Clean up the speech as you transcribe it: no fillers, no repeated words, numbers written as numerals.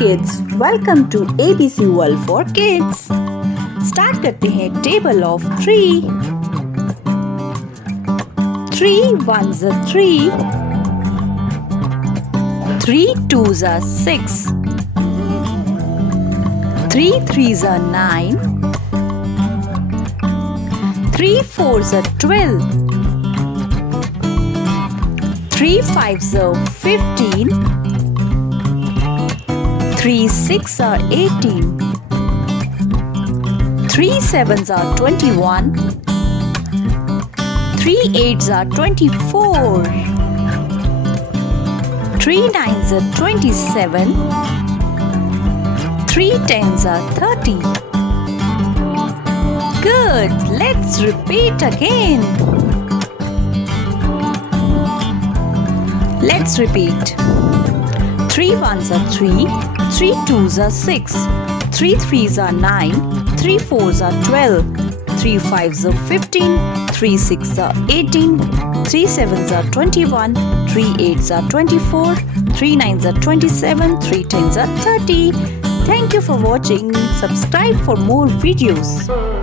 kids, welcome to ABC World for Kids. Start करते हैं table of 3. 3 ones are 3. 3 twos are 6. 3 threes are 9. 3 fours are 12. 3 fives are 15. 3 six are 18. 3 sevens are 21. 3 eights are 24. 3 nines are 27. 3 tens are 30. Good. Let's repeat again. Let's repeat. 3 ones are 3. 3 twos are 6. 3 threes are 9. 3 fours are 12. 3 fives are 15. 3 sixes are 18. 3 sevens are 21. 3 eights are 24. 3 nines are 27. 3 tens are 30. Thank you for watching. Subscribe for more videos.